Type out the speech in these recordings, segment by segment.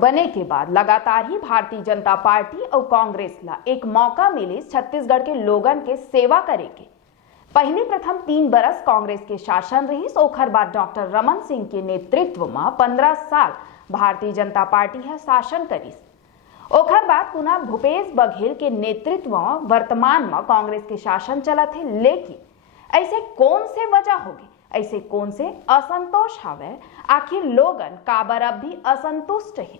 बने के बाद लगातार ही भारतीय जनता पार्टी और कांग्रेस ला एक मौका मिले छत्तीसगढ़ के लोगन के सेवा करे के। पहली प्रथम 3 बरस कांग्रेस के शासन रही, ओखर बाद डॉक्टर रमन सिंह के नेतृत्व में 15 साल भारतीय जनता पार्टी है शासन करीस। ओखर बाद पुनः भूपेश बघेल के नेतृत्व में वर्तमान में कांग्रेस के शासन चला थे। लेकिन ऐसे कौन से वजह होगी, ऐसे कौन से असंतोष हवे, आखिर लोगन काबर अब भी असंतुष्ट है।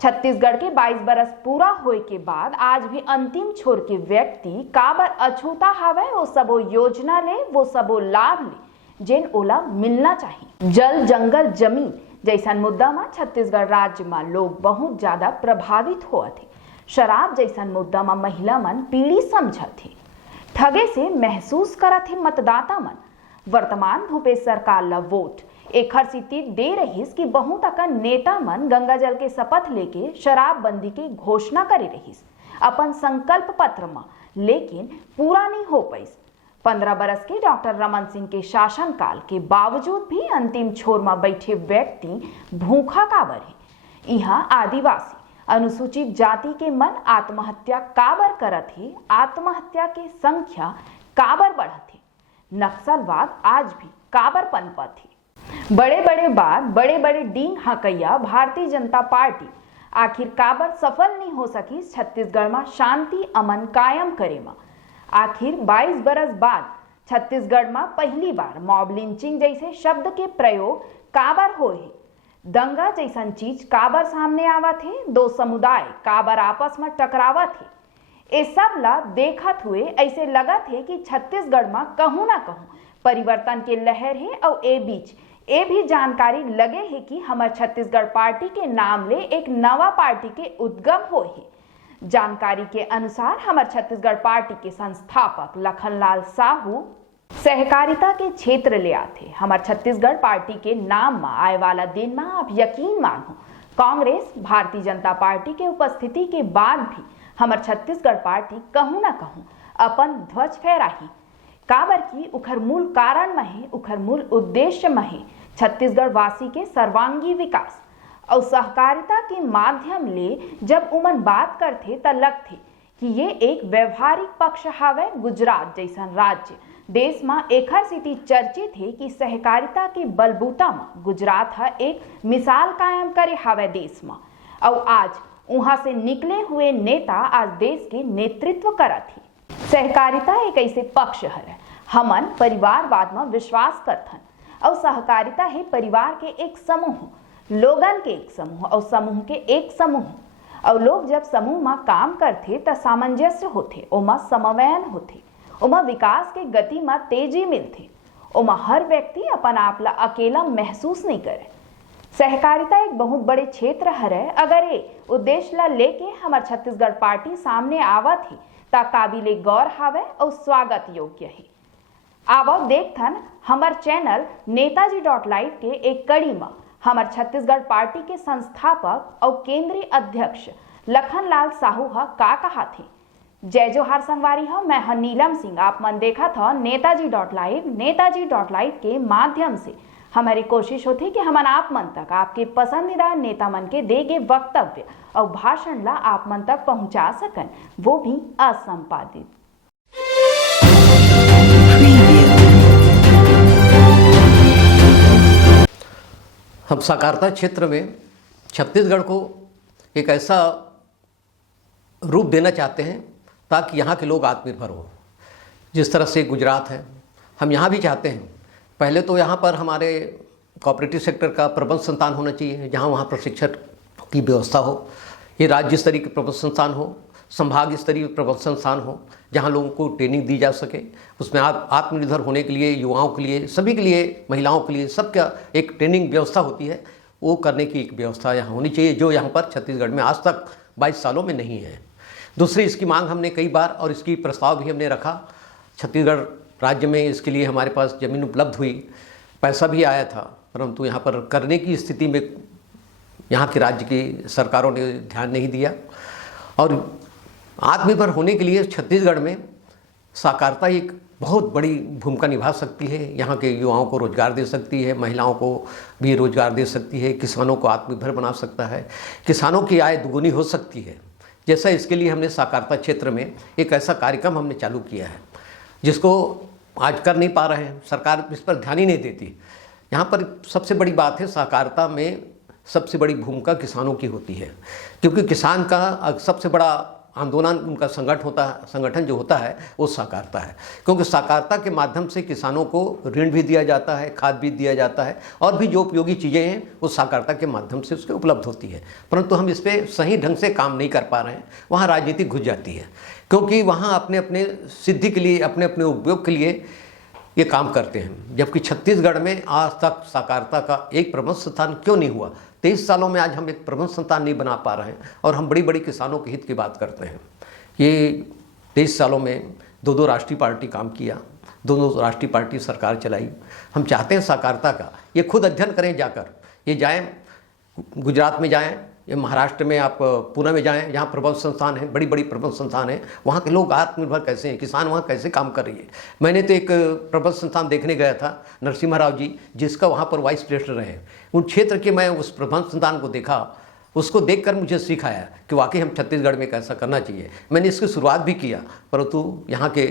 छत्तीसगढ़ के 22 बरस पूरा होए के बाद आज भी अंतिम छोर के व्यक्ति काबर अछूता हवे, वो सबो योजना ले, वो सबो लाभ ले जेन ओला मिलना चाहिए। जल जंगल जमीन जैसा मुद्दा में छत्तीसगढ़ राज्य में लोग बहुत ज्यादा प्रभावित हुआ थे। शराब जैसा मुद्दा में महिला मन पीड़ी समझ थे, ठगे से महसूस करा थे मतदाता मन। वर्तमान भूपेश सरकार ला वोट एखर स्थिति दे रहीस कि बहुत अकन नेता मन गंगा जल के शपथ लेके शराबबंदी के घोषणा करे रहीस अपन संकल्प पत्र में, लेकिन पूरा नहीं हो पाइस। 15 बरस के डॉक्टर रमन सिंह के शासनकाल के बावजूद भी अंतिम छोर में बैठे व्यक्ति भूखा काबर है। यहाँ आदिवासी अनुसूचित जाति के मन आत्महत्या काबर करत है, आत्महत्या के संख्या काबर बढ़त है, नक्सलवाद आज भी काबर पनपत है। बड़े बड़े बात, बड़े बड़े डींग हकैया भारतीय जनता पार्टी आखिर काबर सफल नहीं हो सकी छत्तीसगढ़ में शांति अमन कायम करे में। आखिर 22 बरस बाद छत्तीसगढ़ में पहली बार मॉब लिंचिंग जैसे शब्द के प्रयोग काबर हो है, दंगा जैसन चीज काबर सामने आवा थे, दो समुदाय काबर आपस में टकरावा थे। ये सब ला देखत हुए ऐसे लगा थे कि छत्तीसगढ़ में कहूं ना कहूं परिवर्तन के लहर है। और ए बीच ये भी जानकारी लगे है कि हमारे छत्तीसगढ़ पार्टी के नाम ले एक नवा पार्टी के उद्गम हो है। जानकारी के अनुसार हमारे छत्तीसगढ़ पार्टी के संस्थापक लखनलाल साहू सहकारिता के क्षेत्र ले आते। हमारे छत्तीसगढ़ पार्टी के नाम में आए वाला दिन में आप यकीन मानो कांग्रेस भारतीय जनता पार्टी के उपस्थिति के बाद भी हमारे छत्तीसगढ़ पार्टी कहूं ना कहूं अपन ध्वज फहराही। काबर की उखर मूल कारण में है, उखर मूल उद्देश्य में है छत्तीसगढ़ वासी के सर्वांगी विकास और सहकारिता के माध्यम ले जब उमन बात करते त लगते कि ये एक व्यवहारिक पक्ष हावे। गुजरात जैसा राज्य देश में एखर स्थिति चर्चित है कि सहकारिता के बलबूता में गुजरात है एक मिसाल कायम करे हावे देश में। और आज वहां से निकले हुए नेता आज देश के नेतृत्व करत ही। सहकारिता एक ऐसे पक्ष है, हमन परिवारवाद में विश्वास करथन और सहकारिता है परिवार के एक समूह, लोगन के एक समूह और समूह के एक समूह। और लोग जब समूह में काम करते त सामंजस्य होते, ओमा समन्वयन होते, ओमा विकास के गति में तेजी मिलती, ओमा हर व्यक्ति अपन आप ला अकेला महसूस नहीं करे। सहकारिता एक बहुत बड़े क्षेत्र है। अगर ये उद्देश्य ला लेके हमारे छत्तीसगढ़ पार्टी सामने आवत ही ता काबिले गौर हावे और स्वागत योग्य है। आवो देखथन हमार चैनल नेताजी.live के एक कड़ी में हमार छत्तीसगढ़ पार्टी के संस्थापक और केंद्रीय अध्यक्ष लखनलाल साहू का कहा थे। जय जोहार संगवारी हो, मैं हूं नीलम सिंह। आप मन देखा था नेताजी.live। नेताजी.live के माध्यम से हमारी कोशिश होती कि हमन आप मन तक आपके पसंदीदा नेता मन के देगे वक्तव्य और भाषण ला आप मन तक पहुंचा सकन, वो भी असंपादित। हम सहकारिता क्षेत्र में छत्तीसगढ़ को एक ऐसा रूप देना चाहते हैं ताकि यहाँ के लोग आत्मनिर्भर हो। जिस तरह से गुजरात है, हम यहाँ भी चाहते हैं। पहले तो यहाँ पर हमारे कोऑपरेटिव सेक्टर का प्रबंध संस्थान होना चाहिए, जहाँ वहाँ प्रशिक्षण की व्यवस्था हो। ये राज्य स्तरीय प्रबंध संस्थान हो, संभाग स्तरीय प्रबंध संस्थान हो, जहाँ लोगों को ट्रेनिंग दी जा सके। उसमें आप आत्मनिर्भर होने के लिए, युवाओं के लिए, सभी के लिए, महिलाओं के लिए, सबका एक ट्रेनिंग व्यवस्था होती है, वो करने की एक व्यवस्था यहाँ होनी चाहिए, जो यहाँ पर छत्तीसगढ़ में आज तक 22 सालों में नहीं है। दूसरी इसकी मांग हमने कई बार और इसकी प्रस्ताव भी हमने रखा। छत्तीसगढ़ राज्य में इसके लिए हमारे पास ज़मीन उपलब्ध हुई, पैसा भी आया था, परंतु यहाँ पर करने की स्थिति में यहाँ के राज्य की सरकारों ने ध्यान नहीं दिया। और आत्मनिर्भर होने के लिए छत्तीसगढ़ में सहकारिता एक बहुत बड़ी भूमिका निभा सकती है। यहाँ के युवाओं को रोज़गार दे सकती है, महिलाओं को भी रोज़गार दे सकती है, किसानों को आत्मनिर्भर बना सकता है, किसानों की आय दुगुनी हो सकती है। जैसा इसके लिए हमने साकारता क्षेत्र में एक ऐसा कार्यक्रम हमने चालू किया है जिसको आज कर नहीं पा रहे हैं, सरकार इस पर ध्यान ही नहीं देती। यहाँ पर सबसे बड़ी बात है, साकारता में सबसे बड़ी भूमिका किसानों की होती है, क्योंकि किसान का सबसे बड़ा आंदोलन, उनका संगठन जो होता है वो साकारता है। क्योंकि साकारता के माध्यम से किसानों को ऋण भी दिया जाता है, खाद भी दिया जाता है, और भी जो उपयोगी चीज़ें हैं वो साकारता के माध्यम से उसके उपलब्ध होती है। परंतु हम इस पर सही ढंग से काम नहीं कर पा रहे हैं, वहाँ राजनीति घुस जाती है, क्योंकि वहाँ अपने अपने सिद्धि के लिए, अपने अपने उपयोग के लिए ये काम करते हैं। जबकि छत्तीसगढ़ में आज तक साकारता का एक प्रबंध संस्थान क्यों नहीं हुआ? 23 सालों में आज हम एक प्रबंध संस्थान नहीं बना पा रहे हैं, और हम बड़ी बड़ी किसानों के हित की बात करते हैं। ये 23 सालों में दो राष्ट्रीय पार्टी काम किया, दोनों राष्ट्रीय पार्टी सरकार चलाई। हम चाहते हैं साकारता का ये खुद अध्ययन करें, जाकर ये जाएं, गुजरात में जाएं, ये महाराष्ट्र में आप पुणे में जाएं, जहाँ प्रबंध संस्थान है, बड़ी बड़ी प्रबंध संस्थान है, वहाँ के लोग आत्मनिर्भर कैसे हैं, किसान वहाँ कैसे काम कर रही है। मैंने तो एक प्रबंध संस्थान देखने गया था, नरसिम्हा राव जी, जिसका वहाँ पर वाइस प्रेसिडेंट रहे। उन क्षेत्र के मैं उस प्रबंध संस्थान को देखा, उसको देखकर मुझे सीख आया कि वाकई हम छत्तीसगढ़ में कैसा करना चाहिए। मैंने इसकी शुरुआत भी किया, परंतु यहाँ के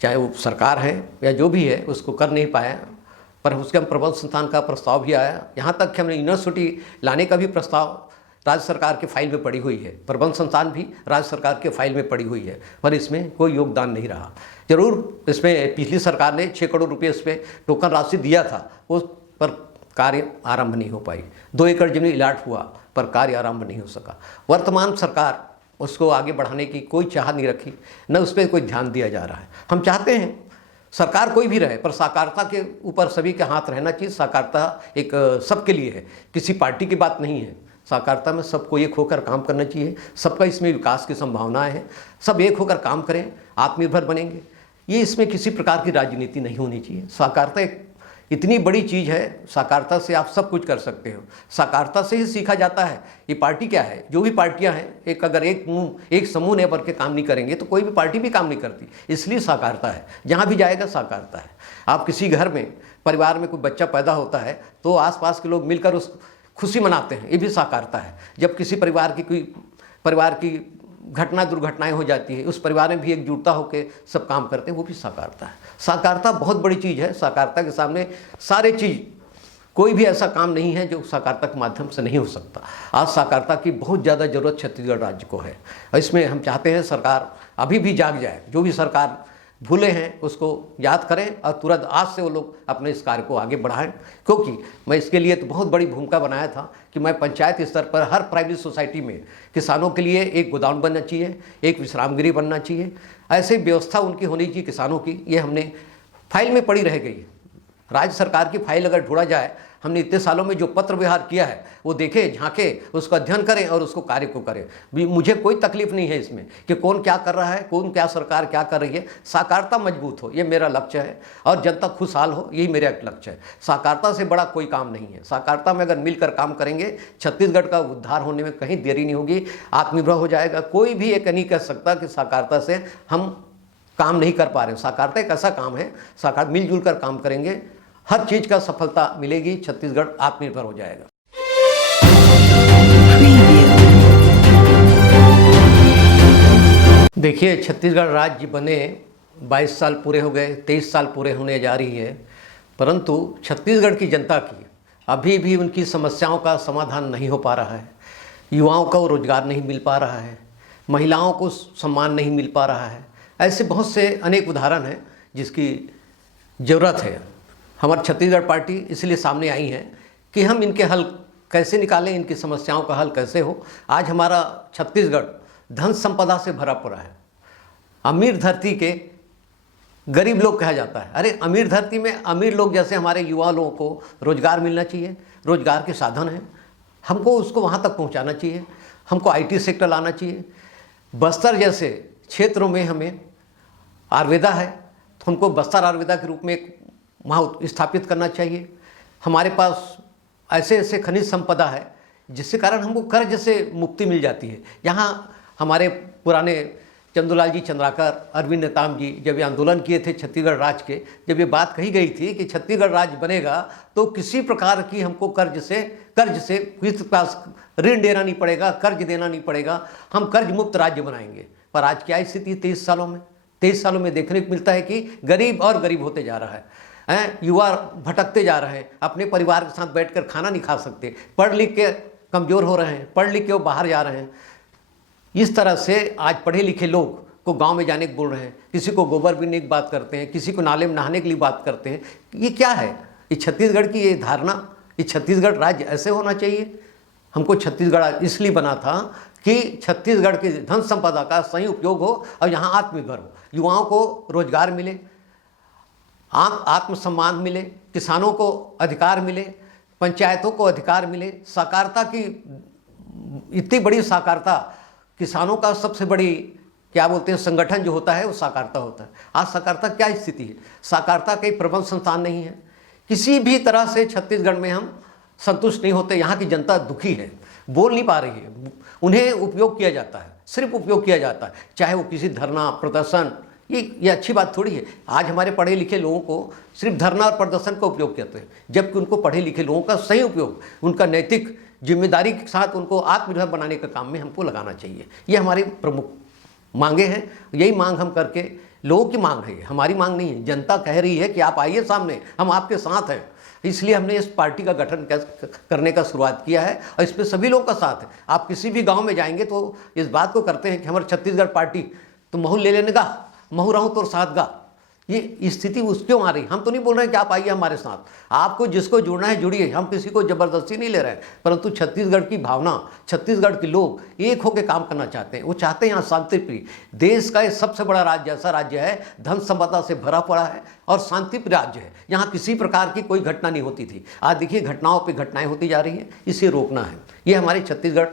चाहे वो सरकार है या जो भी है उसको कर नहीं पाया। पर उसके हम प्रबंध संस्थान का प्रस्ताव भी आया, यहाँ तक कि हमने यूनिवर्सिटी लाने का भी प्रस्ताव राज्य सरकार के फाइल में पड़ी हुई है, प्रबंध संस्थान भी राज्य सरकार के फाइल में पड़ी हुई है, पर इसमें कोई योगदान नहीं रहा। जरूर इसमें पिछली सरकार ने 6 करोड़ रुपये इस पर टोकन राशि दिया था, उस पर कार्य आरंभ नहीं हो पाई। 2 एकड़ जमीन इलाट हुआ पर कार्य आरंभ नहीं हो सका। वर्तमान सरकार उसको आगे बढ़ाने की कोई चाह नहीं रखी, न उस पर कोई ध्यान दिया जा रहा है। हम चाहते हैं सरकार कोई भी रहे, पर साकारता के ऊपर सभी के हाथ रहना चाहिए। साकारता एक सबके लिए है, किसी पार्टी की बात नहीं है। साकारता में सबको एक होकर काम करना चाहिए, सबका इसमें विकास की संभावनाएं हैं, सब एक होकर काम करें, आत्मनिर्भर बनेंगे। ये इसमें किसी प्रकार की राजनीति नहीं होनी चाहिए। साकारता एक इतनी बड़ी चीज़ है, साकारता से आप सब कुछ कर सकते हो, साकारता से ही सीखा जाता है। ये पार्टी क्या है, जो भी पार्टियां हैं, अगर एक समूह ने भर के काम नहीं करेंगे तो कोई भी पार्टी भी काम नहीं करती। इसलिए साकारता है, जहाँ भी जाएगा साकारता है। आप किसी घर में, परिवार में कोई बच्चा पैदा होता है तो आसपास के लोग मिलकर उस खुशी मनाते हैं, ये भी साकारता है। जब किसी परिवार की दुर्घटनाएं हो जाती है, उस परिवार में भी एकजुटता होकर सब काम करते हैं, वो भी साकारता है। साकारता बहुत बड़ी चीज़ है। साकारता के सामने सारे चीज़, कोई भी ऐसा काम नहीं है जो साकारता के माध्यम से नहीं हो सकता। आज साकारता की बहुत ज़्यादा ज़रूरत छत्तीसगढ़ राज्य को है, और इसमें हम चाहते हैं सरकार अभी भी जाग जाए। जो भी सरकार भूले हैं उसको याद करें और तुरंत आज से वो लोग अपने इस कार्य को आगे बढ़ाएं। क्योंकि मैं इसके लिए तो बहुत बड़ी भूमिका बनाया था कि मैं पंचायत स्तर पर हर प्राइवेट सोसाइटी में किसानों के लिए एक गोदाम बनना चाहिए, एक विश्रामगृह बनना चाहिए, ऐसे व्यवस्था उनकी होनी चाहिए किसानों की। ये हमने फाइल में पड़ी रह गई। राज्य सरकार की फाइल अगर ढूंढा जाए, हमने इतने सालों में जो पत्र व्यवहार किया है वो देखे, झांके, उसका अध्ययन करें और उसको कार्य को करें। मुझे कोई तकलीफ नहीं है इसमें कि कौन क्या कर रहा है, कौन क्या सरकार क्या कर रही है। साकारता मजबूत हो, ये मेरा लक्ष्य है, और जनता खुशहाल हो, यही मेरा एक लक्ष्य है। साकारता से बड़ा कोई काम नहीं है। साकारता में अगर मिलकर काम करेंगे, छत्तीसगढ़ का उद्धार होने में कहीं देरी नहीं होगी, आत्मनिर्भर हो जाएगा। कोई भी एक नहीं कह सकता कि साकारता से हम काम नहीं कर पा रहे हैं। साकारता एक ऐसा काम है, साकार मिलजुल कर काम करेंगे, हर चीज का सफलता मिलेगी, छत्तीसगढ़ आत्मनिर्भर हो जाएगा। देखिए, छत्तीसगढ़ राज्य बने 22 साल पूरे हो गए, 23 साल पूरे होने जा रही है, परंतु छत्तीसगढ़ की जनता की अभी भी उनकी समस्याओं का समाधान नहीं हो पा रहा है। युवाओं को रोजगार नहीं मिल पा रहा है, महिलाओं को सम्मान नहीं मिल पा रहा है। ऐसे बहुत से अनेक उदाहरण हैं जिसकी ज़रूरत है। हमारी छत्तीसगढ़ पार्टी इसलिए सामने आई है कि हम इनके हल कैसे निकालें, इनकी समस्याओं का हल कैसे हो। आज हमारा छत्तीसगढ़ धन संपदा से भरा पड़ा है। अमीर धरती के गरीब लोग कहा जाता है। अरे अमीर धरती में अमीर लोग जैसे हमारे युवा लोगों को रोजगार मिलना चाहिए, रोजगार के साधन हैं, हमको उसको वहाँ तक पहुँचाना चाहिए। हमको IT सेक्टर लाना चाहिए। बस्तर जैसे क्षेत्रों में हमें आयुर्वेदा है, तो हमको बस्तर आयुर्वेदा के रूप में एक वहाँ स्थापित करना चाहिए। हमारे पास ऐसे ऐसे खनिज संपदा है जिसके कारण हमको कर्ज से मुक्ति मिल जाती है। यहाँ हमारे पुराने चंदूलाल जी चंद्राकर, अरविंद नेताम जी जब ये आंदोलन किए थे छत्तीसगढ़ राज्य के, जब ये बात कही गई थी कि छत्तीसगढ़ राज्य बनेगा तो किसी प्रकार की हमको कर्ज से किसी के पास ऋण देना नहीं पड़ेगा, कर्ज देना नहीं पड़ेगा, हम कर्ज मुक्त राज्य बनाएंगे। पर आज क्या स्थिति 23 सालों में? 23 सालों में देखने को मिलता है कि गरीब और गरीब होते जा रहा है, युवा भटकते जा रहे हैं, अपने परिवार के साथ बैठकर खाना नहीं खा सकते, पढ़ लिख के कमज़ोर हो रहे हैं, पढ़ लिख के वो बाहर जा रहे हैं। इस तरह से आज पढ़े लिखे लोग को गांव में जाने को बोल रहे हैं, किसी को गोबर बीनने की बात करते हैं, किसी को नाले में नहाने के लिए बात करते हैं। ये क्या है? ये छत्तीसगढ़ की ये धारणा, ये छत्तीसगढ़ राज्य ऐसे होना चाहिए? हमको छत्तीसगढ़ इसलिए बना था कि छत्तीसगढ़ की धन संपदा का सही उपयोग हो और यहाँ आत्मनिर्भर हो, युवाओं को रोजगार मिले, आत्मसम्मान मिले, किसानों को अधिकार मिले, पंचायतों को अधिकार मिले। साकारता की इतनी बड़ी साकारता, किसानों का सबसे बड़ी क्या बोलते हैं संगठन जो होता है वो साकारता होता है। आज साकारता क्या स्थिति है? साकारता कई प्रबंध संस्थान नहीं है, किसी भी तरह से छत्तीसगढ़ में हम संतुष्ट नहीं होते। यहाँ की जनता दुखी है, बोल नहीं पा रही है, उन्हें उपयोग किया जाता है, सिर्फ उपयोग किया जाता है, चाहे वो किसी धरना प्रदर्शन, ये अच्छी बात थोड़ी है। आज हमारे पढ़े लिखे लोगों को सिर्फ धरना और प्रदर्शन का उपयोग करते हैं, जबकि उनको पढ़े लिखे लोगों का सही उपयोग, उनका नैतिक जिम्मेदारी के साथ उनको आत्मनिर्भर बनाने का काम में हमको लगाना चाहिए। ये हमारी प्रमुख मांगे हैं, यही मांग हम करके, लोगों की मांग है, हमारी मांग नहीं है। जनता कह रही है कि आप आइए सामने, हम आपके साथ हैं, इसलिए हमने इस पार्टी का गठन करने का शुरुआत किया है और इसमें सभी लोगों का साथ है। आप किसी भी गांव में जाएंगे तो इस बात को करते हैं कि हमारे छत्तीसगढ़ पार्टी तो महू ले लेने का, महू रहूँ तो साथ गा। ये स्थिति उस क्यों आ रही? हम तो नहीं बोल रहे हैं कि आप आइए हमारे साथ, आपको जिसको जुड़ना है जुड़िए, हम किसी को जबरदस्ती नहीं ले रहे हैं, परंतु छत्तीसगढ़ की भावना, छत्तीसगढ़ के लोग एक होकर काम करना चाहते हैं। वो चाहते हैं यहाँ शांति प्रिय, देश का ये सबसे बड़ा राज्य ऐसा राज्य है, धन संपदा से भरा पड़ा है और शांति प्रिय राज्य है। यहाँ किसी प्रकार की कोई घटना नहीं होती थी, आज देखिए घटनाओं पर घटनाएं होती जा रही हैं। इसे रोकना है। ये हमारी छत्तीसगढ़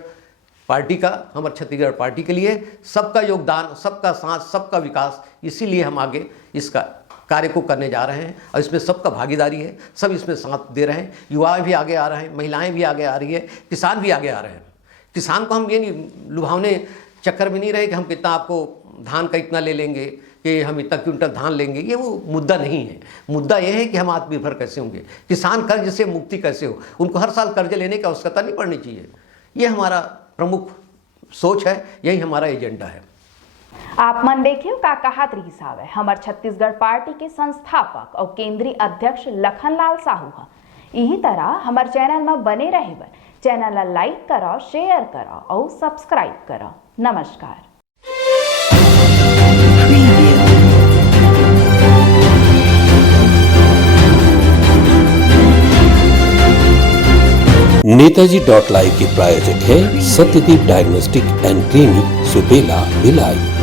पार्टी का, हमारे छत्तीसगढ़ पार्टी के लिए सबका योगदान, सबका साथ, सबका विकास, इसीलिए हम आगे इसका कार्य को करने जा रहे हैं और इसमें सबका भागीदारी है, सब इसमें साथ दे रहे हैं। युवा भी आगे आ रहे हैं, महिलाएं भी आगे आ रही है, किसान भी आगे आ रहे हैं। किसान को हम ये नहीं लुभावने चक्कर में नहीं रहे कि हम कितना आपको धान का इतना ले लेंगे, कि हम इतना क्विंटल धान लेंगे, ये वो मुद्दा नहीं है। मुद्दा ये है कि हम आत्मनिर्भर कैसे होंगे, किसान कर्ज से मुक्ति कैसे हो, उनको हर साल कर्ज लेने की आवश्यकता नहीं पड़नी चाहिए। ये हमारा प्रमुख सोच है, यही हमारा एजेंडा है। आप मन देखियो का कहत रही साहब है हमार छत्तीसगढ़ पार्टी के संस्थापक और केंद्रीय अध्यक्ष लखनलाल साहू है। यही तरह हमार चैनल में बने रहे बर चैनल ला लाइक करो, शेयर करो और सब्सक्राइब करो। नमस्कार। नेताजी.live के प्रायोजक है Satyadeep diagnostic and clinic, Supela, Bhilai.